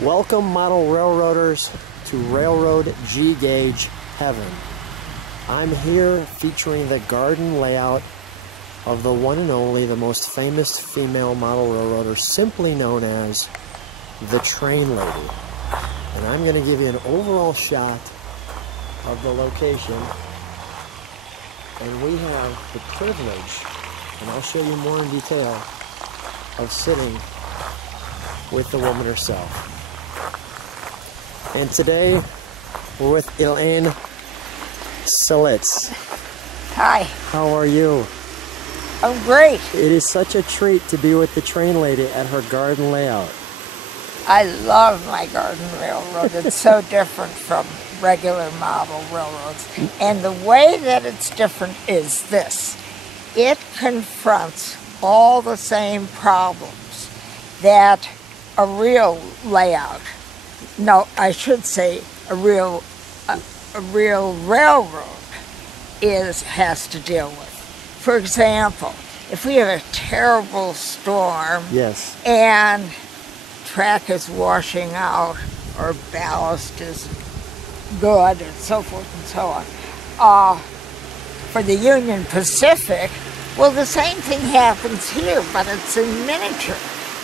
Welcome, model railroaders, to Railroad G-Gauge Heaven. I'm here featuring the garden layout of the one and only, the most famous female model railroader, simply known as the Train Lady. And I'm going to give you an overall shot of the location. And we have the privilege, and I'll show you more in detail, of sitting with the woman herself. And today, we're with Elaine Silets. Hi. How are you? I'm great. It is such a treat to be with the Train Lady at her garden layout. I love my garden railroad. It's so different from regular model railroads. And the way that it's different is this. It confronts all the same problems that a real layout, no, I should say a real railroad has to deal with. For example, if we have a terrible storm, Yes, and track is washing out or ballast is good and so forth and so on. For the Union Pacific, well, the same thing happens here, but it's in miniature.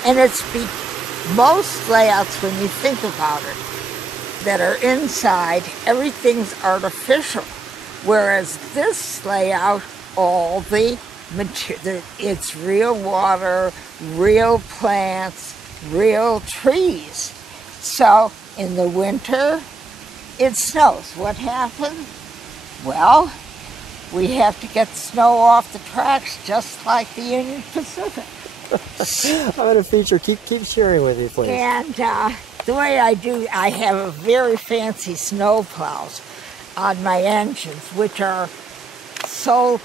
And it's most layouts, when you think about it, that are inside, everything's artificial. Whereas this layout, all the material, it's real water, real plants, real trees. So in the winter, it snows. What happens? Well, we have to get snow off the tracks just like the Union Pacific. I'm going to feature, keep sharing with me, please. And the way I do, I have a very fancy snow plows on my engines, which were sold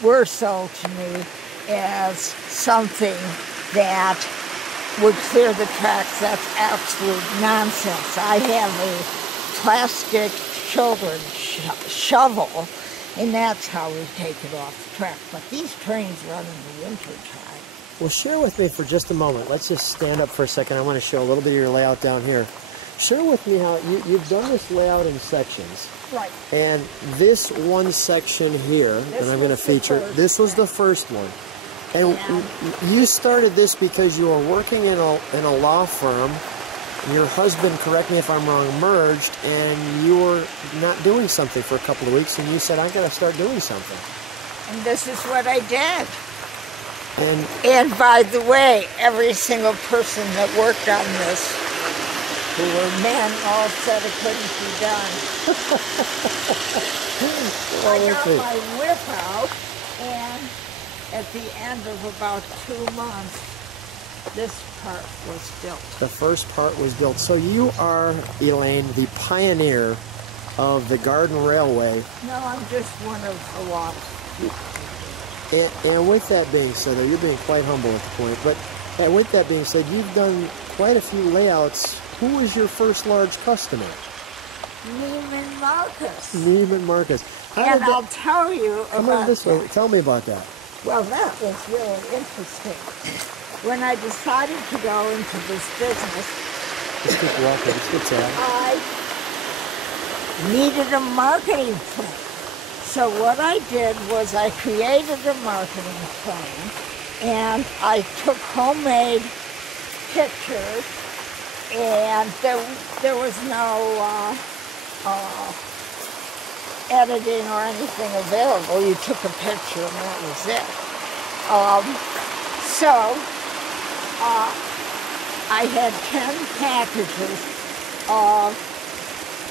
to me as something that would clear the tracks. That's absolute nonsense. I have a plastic children's shovel, and that's how we take it off the track. But these trains run in the winter time. Well, share with me for just a moment. Let's just stand up for a second. I want to show a little bit of your layout down here. Share with me how you've done this layout in sections. Right. And this one section here, and I'm going to feature, this was the first one. And you started this because you were working in a law firm. Your husband, correct me if I'm wrong, merged, and you were not doing something for a couple of weeks, and you said, I've got to start doing something. And this is what I did. And by the way, every single person that worked on this, who were men, all said it couldn't be done. I got my whip out, and at the end of about 2 months, this part was built. the first part was built. So you are, Elaine, the pioneer of the Garden Railway. No, I'm just one of a lot of people. And with that being said, though, you're being quite humble at the point, but with that being said, you've done quite a few layouts. Who was your first large customer? Neiman Marcus. Neiman Marcus. And I'll tell you about this way. Tell me about that. Well, that was really interesting. When I decided to go into this business, Just keep walking. It's good to have. I needed a marketing plan. So what I did was I created a marketing plan, and I took homemade pictures, and there was no editing or anything available. You took a picture and that was it. I had 10 packages of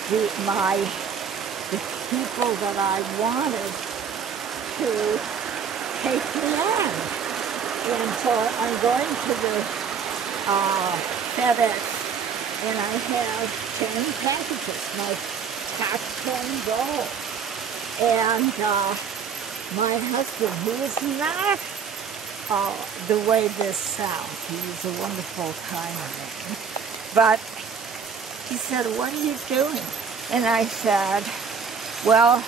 the people that I wanted to take me on. And so I'm going to the FedEx, and I have 10 packages, my top 10 go. And my husband, who is not the way this sounds, he's a wonderful, kind man, but he said, "What are you doing?" And I said, "Well,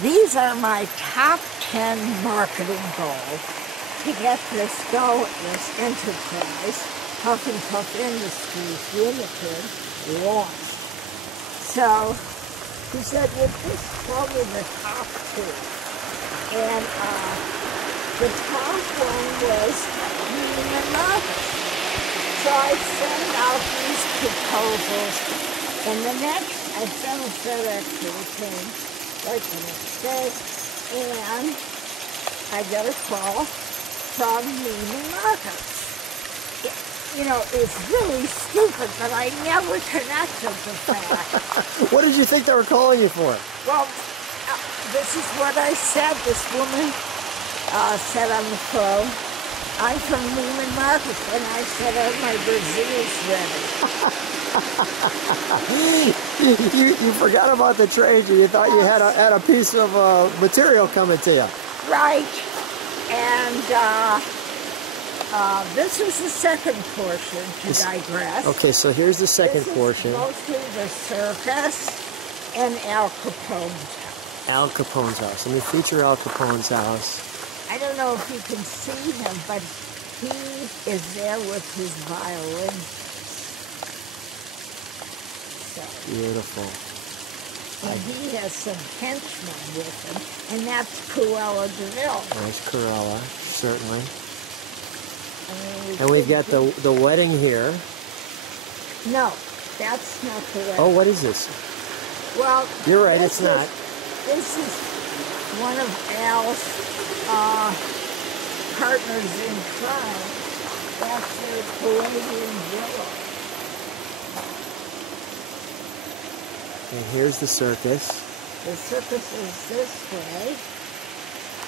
these are my top 10 marketing goals to get this enterprise Huff and Puff Industries Limited lost. So he said, well, just tell me the top two. And the top one was Neiman Marcus. So I sent out these proposals, and the next, I sent a FedEx to the team, like the next day, and I got a call from Neiman Marcus. You know, it's really stupid, but I never connected the fact. What did you think they were calling you for? Well, this is what I said. This woman said on the phone, I'm from Neiman Marcus, and I said, oh, my Brazil's ready. You forgot about the trade. You thought you had a piece of material coming to you. Right. And this is the second portion, to digress. Okay, so here's the second portion. Mostly the circus and Al Capone's house. Al Capone's house. Let me feature Al Capone's house. I don't know if you can see him, but he is there with his violin. So, beautiful. and he has some henchmen with him, and that's Cruella DeVille. There's Cruella, certainly. And we've got the wedding here. No, that's not the wedding. Oh, what is this? Well, you're right, it's not. This is one of Al's partners in crime. That's their Palladian villa. And here's the circus. The circus is this way.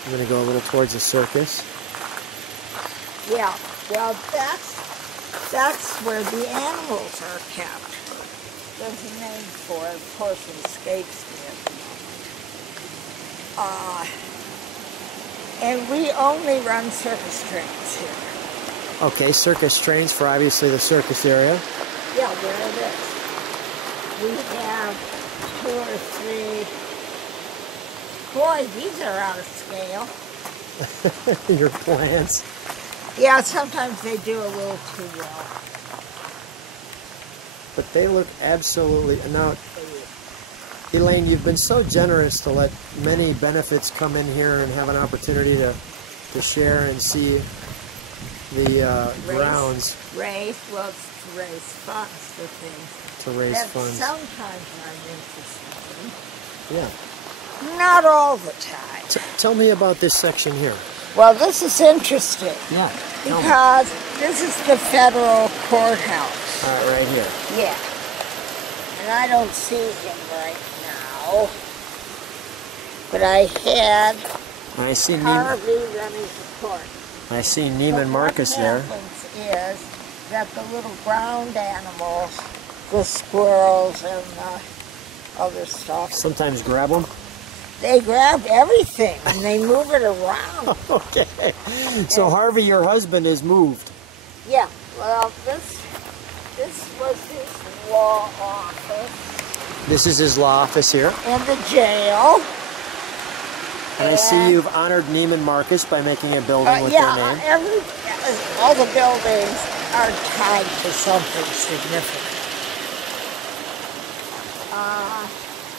I'm going to go a little towards the circus. Yeah, well, that's where the animals are kept. There's a name for it. Of course, it escapes me at the moment. And we only run circus trains here. Okay, circus trains for obviously the circus area. Yeah, there it is. We have 2 or 3. Boy, these are out of scale. Your plants. Yeah, sometimes they do a little too well. But they look absolutely... Now, Elaine, you've been so generous to let many benefits come in here and have an opportunity to share and see the grounds. Raise, well, it's to raise funds for things. To raise that funds. Sometimes I'm interested in. Yeah. Not all the time. Tell me about this section here. Well, this is interesting. Yeah. Because this is the federal courthouse. Right here. Yeah. And I don't see him right now. But I had Harvey running the court. I see Neiman Marcus there. What happens is that the little ground animals, the squirrels and other stuff, sometimes grab them? They grab everything and they move it around. Okay. So Harvey, your husband, is moved. Yeah. Well, this was his law office. This is his law office here. And the jail. And I see you've honored Neiman Marcus by making a building with their name. All the buildings are tied to something significant.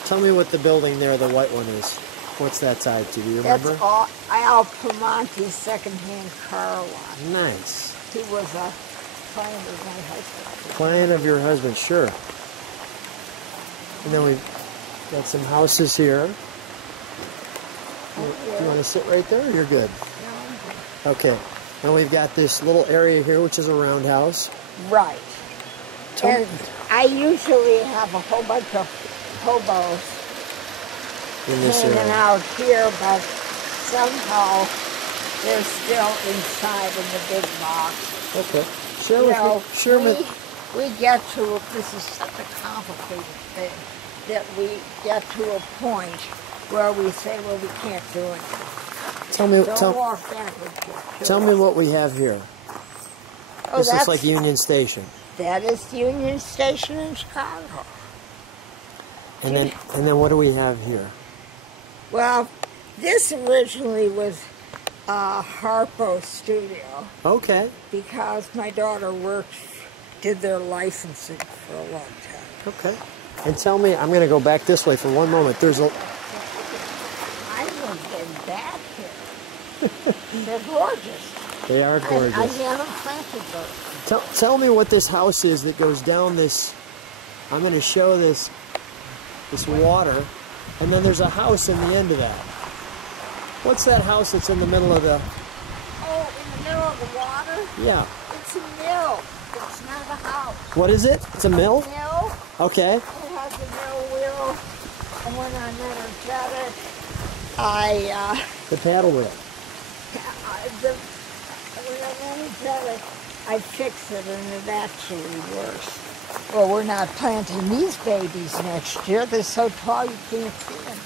Tell me what the building there, the white one, is. What's that tied to? Do you remember? That's Al Primanti's secondhand car lot. Nice. He was a client of my husband. Client of your husband, sure. And then we've got some houses here. You want to sit right there, or you're good? No, I'm good. Okay. And we've got this little area here, which is a roundhouse. Right. And I usually have a whole bunch of hobos hanging out here, but somehow they're still inside in the big box. Okay. Share with me. We get to, this is such a complicated thing, that we get to a point where we say, well, we can't do anything. Tell me what we have here. Oh, this is like Union Station. That is Union Station in Chicago. And then what do we have here? Well, this originally was Harpo Studio Okay. because my daughter did their licensing for a long time. Okay. And tell me, I'm going to go back this way for one moment. There's a... I lived in back here. They're gorgeous. They are gorgeous. I haven't planted those. Tell me what this house is that goes down this... I'm going to show this water, and then there's a house in the end of that. What's that house that's in the middle of the... Oh, in the middle of the water? Yeah. It's a mill. It's not a house. What is it? It's a mill? Mill. Okay. It has a mill wheel, and when I'm energetic, The paddle wheel. when I'm energetic, I fix it, and it actually works. Well, we're not planting these babies next year. They're so tall you can't see them.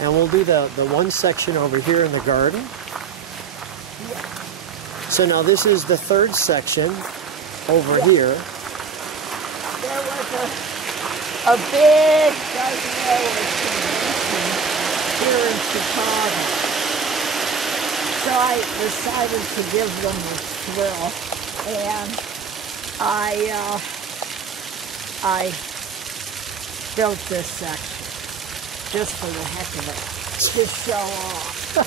And we'll do the one section over here in the garden. Yeah. So now this is the third section over here. There was a big garden here in Chicago. So I decided to give them a thrill, and I built this section just for the heck of it, to show off.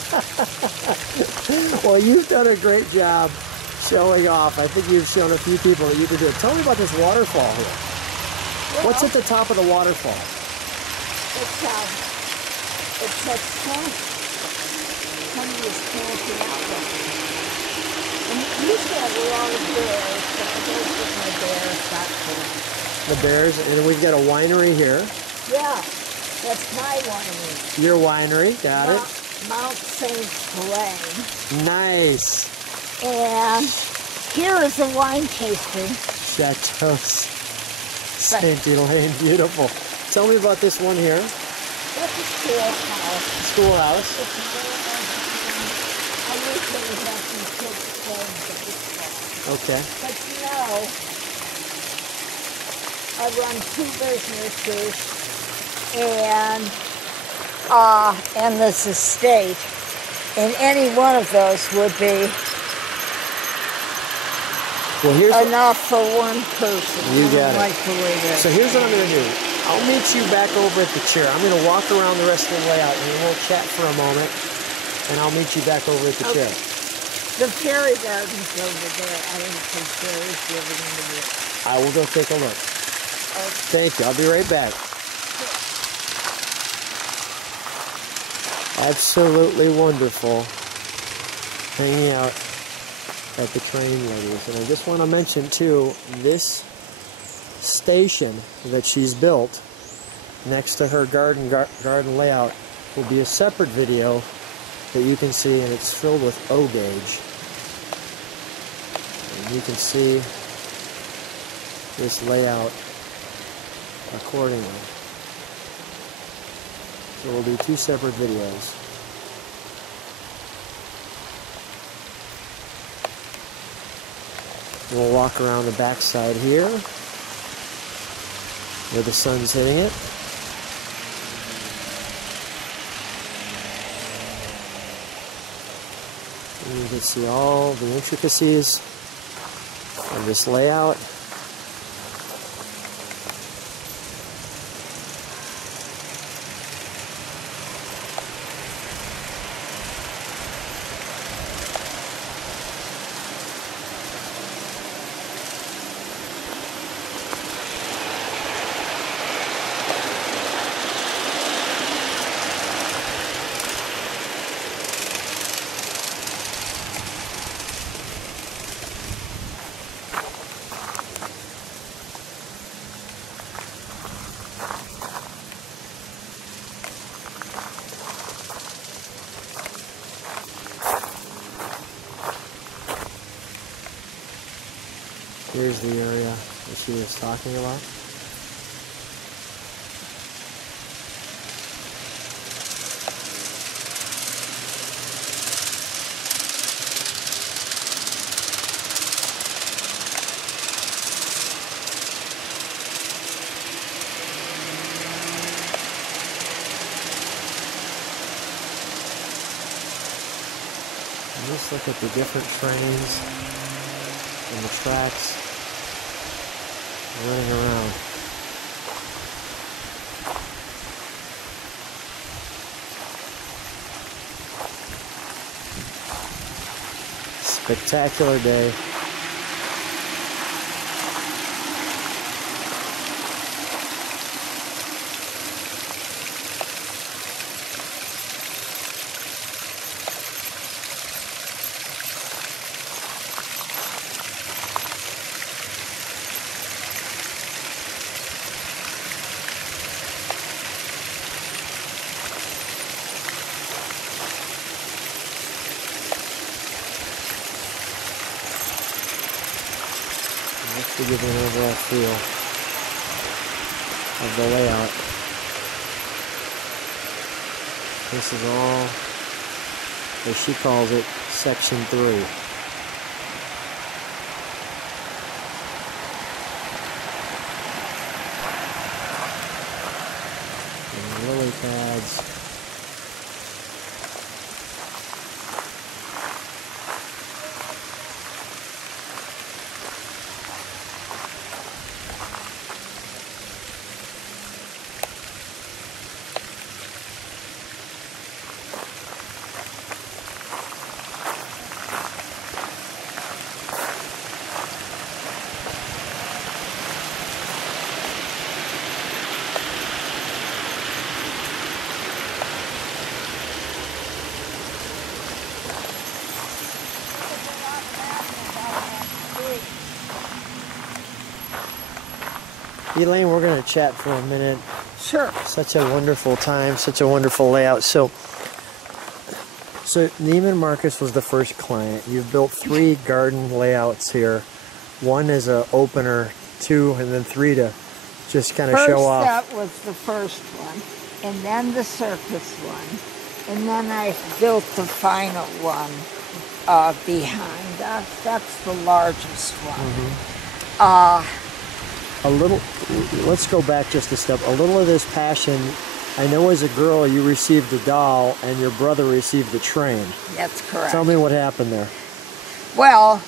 Well, you've done a great job showing off. I think you've shown a few people that you can do it. Tell me about this waterfall here. Well, What's at the top of the waterfall? It's a tank. Somebody is camping out there. And you used to have a lot of bears, but I don't get my bears back to them. The bears, and we've got a winery here. Yeah, that's my winery. Your winery, got it. Mount St. Helene. Nice. And here is a wine tasting. Chateaus. St. Elaine, beautiful. Tell me about this one here. That's a schoolhouse. Schoolhouse. I usually have some kids playing baseball. Okay. But you know, I run 2 businesses and this estate, and any one of those would be enough for one person. You got it. Like the way that. So here's what I'm going to do. I'll meet you back over at the chair. I'm going to walk around the rest of the layout, and we'll chat for a moment, and I'll meet you back over at the chair. The fairy garden's over there. I don't think fairies living in the woods. I will go take a look. Okay. Thank you. I'll be right back. Absolutely wonderful hanging out at the train, ladies. And I just want to mention, too, this station that she's built next to her garden layout will be a separate video that you can see, and it's filled with O gauge. And you can see this layout accordingly. So we'll do 2 separate videos. We'll walk around the backside here where the sun's hitting it. And you can see all the intricacies of this layout. Here's the area that she was talking about. Just look at the different trains and the tracks running around. Spectacular day. To give you an overall feel of the layout. This is all, as she calls it, Section 3. And lily pads. Elaine, we're going to chat for a minute. Sure. Such a wonderful time, such a wonderful layout. So Neiman Marcus was the first client. You've built 3 garden layouts here. 1 is a opener, 2, and then 3 to just kind of show off. First, that was the first one, and then the circus one, and then I built the final one behind us. That's the largest one. Let's go back just a step. A little of this passion, I know as a girl you received a doll and your brother received the train. That's correct. Tell me what happened there. Well,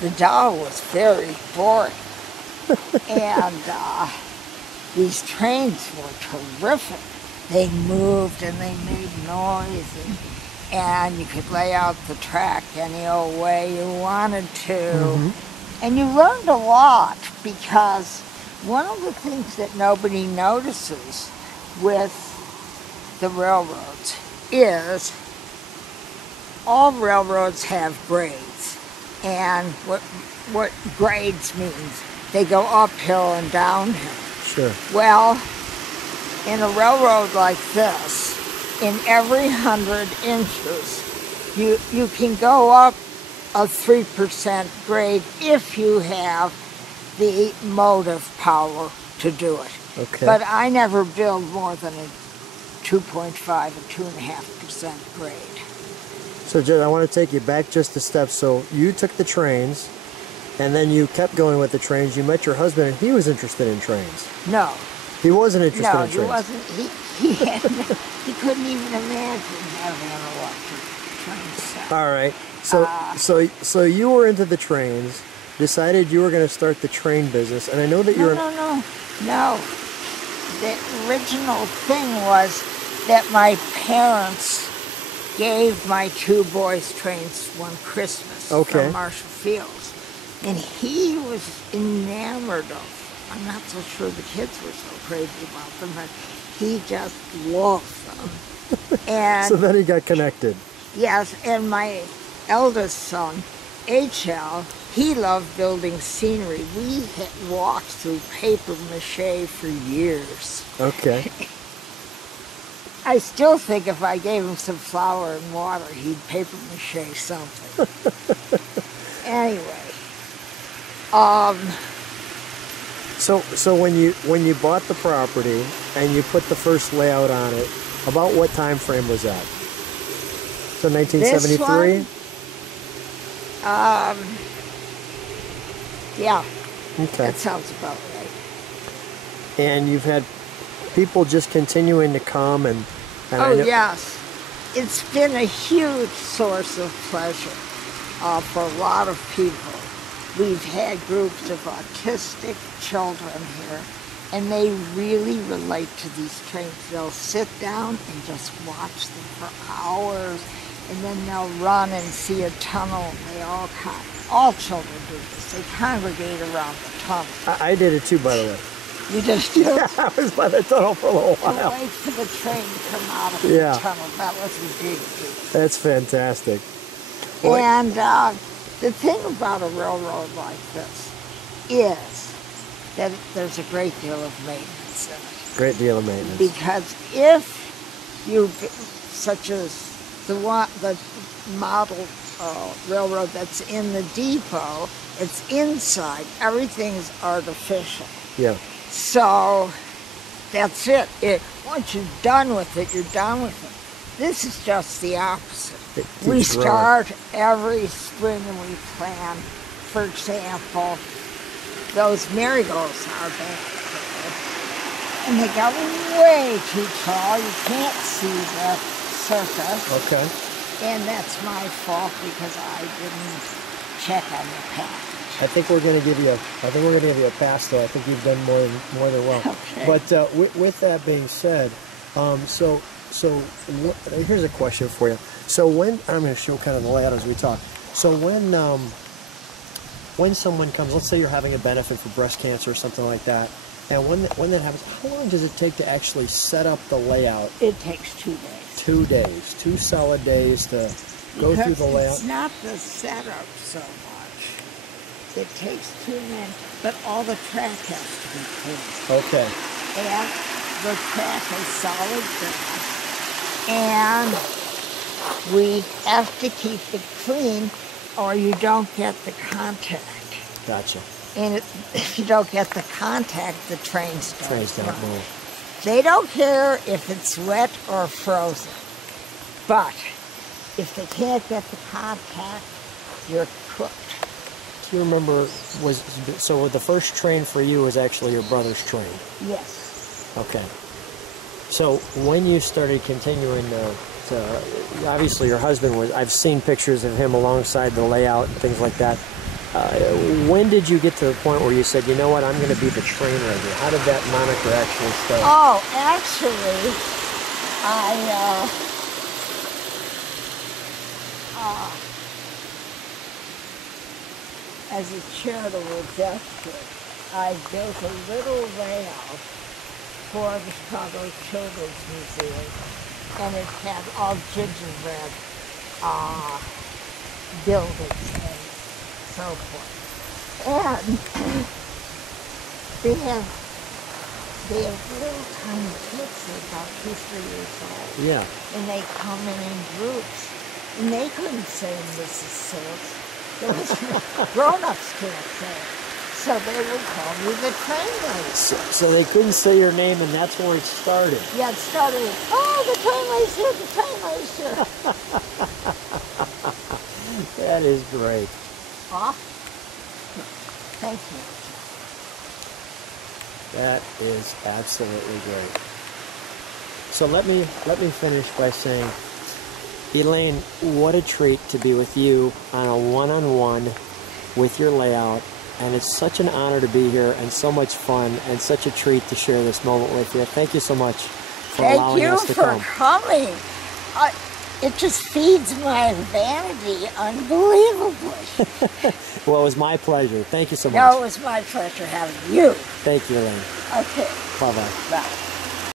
the doll was very boring. And these trains were terrific. They moved and they made noise, and you could lay out the track any old way you wanted to. And you learned a lot, because one of the things that nobody notices with the railroads is all railroads have grades. And what grades means, they go uphill and downhill. Sure. Well, in a railroad like this, in every 100 inches, you can go up a 3% grade if you have the motive power to do it. Okay. But I never build more than a 2.5 or 2.5% grade. So Jed, I want to take you back just a step. So you took the trains, and then you kept going with the trains. You met your husband, and he was interested in trains. No. He wasn't interested in trains. No, he wasn't. He couldn't even imagine having an electric train set. All right. So you were into the trains, decided you were going to start the train business, and I know that you're... No. The original thing was that my parents gave my 2 boys trains one Christmas from Marshall Fields, and he was enamored of. I'm not so sure the kids were so crazy about them, but he just loved them. And so then he got connected. Yes, and my eldest son, H.L., he loved building scenery. We had walked through paper mache for years. Okay. I still think if I gave him some flour and water, he'd paper mache something. Anyway. So when you bought the property and you put the first layout on it, about what time frame was that? So 1973? Yeah. Okay. That sounds about right. And you've had people just continuing to come and oh, yes. it's been a huge source of pleasure for a lot of people. We've had groups of autistic children here, and they really relate to these trains. They'll sit down and just watch them for hours, and then they'll run and see a tunnel. They all children do this. They congregate around the tunnel. I did it too, by the way. You just do? Yeah, I was by the tunnel for a little To while. wait for the train to come out of Yeah. the tunnel. That was a big deal. That's fantastic. And the thing about a railroad like this is that there's a great deal of maintenance in it. Great deal of maintenance. Because if you, such as the model railroad that's in the depot, it's inside. Everything's artificial. Yeah. So that's it. Once you're done with it, you're done with it. This is just the opposite. We start every spring and we plan. For example, those marigolds are bad. And they got way too tall. You can't see the surface. Okay. And that's my fault because I didn't check on the package. I think we're going to give you a pass, though. I think you've done more than well. Okay. But with that being said, here's a question for you. So when I'm going to show kind of the layout as we talk. So when someone comes, let's say you're having a benefit for breast cancer or something like that, and when that happens, how long does it take to actually set up the layout? It takes 2 days. 2 days, 2 solid days to go through the layout. It's not the setup so much. It takes 2 minutes, but all the track has to be clean. Okay. And the track is solid grass. And we have to keep it clean or you don't get the contact. Gotcha. And if you don't get the contact, the trains don't move. They don't care if it's wet or frozen. But if they can't get the contact, you're cooked. Do you remember, so the first train for you was actually your brother's train? Yes. Okay. So when you started continuing to obviously your husband was, I've seen pictures of him alongside the layout and things like that. When did you get to the point where you said, you know what, I'm going to be the train rider? How did that moniker actually start? Oh, actually, as a charitable gesture, I built a little layout for the Chicago Children's Museum, and it had all gingerbread buildings and so forth. And they have little tiny kids, they're about 2, 3 years old. Yeah. And they come in groups. And they couldn't say Mrs. Silets. Grown-ups can't say it. So they would call me the train lady. So they couldn't say your name, and that's where it started. Yeah, it started with, oh, the train lady's here, the train lady's here. That is great. Huh? Thank you. That is absolutely great. So let me finish by saying, Elaine, what a treat to be with you on a one-on-one with your layout, and it's such an honor to be here and so much fun and such a treat to share this moment with you. Thank you so much for allowing us to come. Thank you for coming. It just feeds my vanity unbelievably. Well, it was my pleasure. Thank you so much. No, it was my pleasure having you. Thank you, Elaine. Okay. Bye-bye. Bye.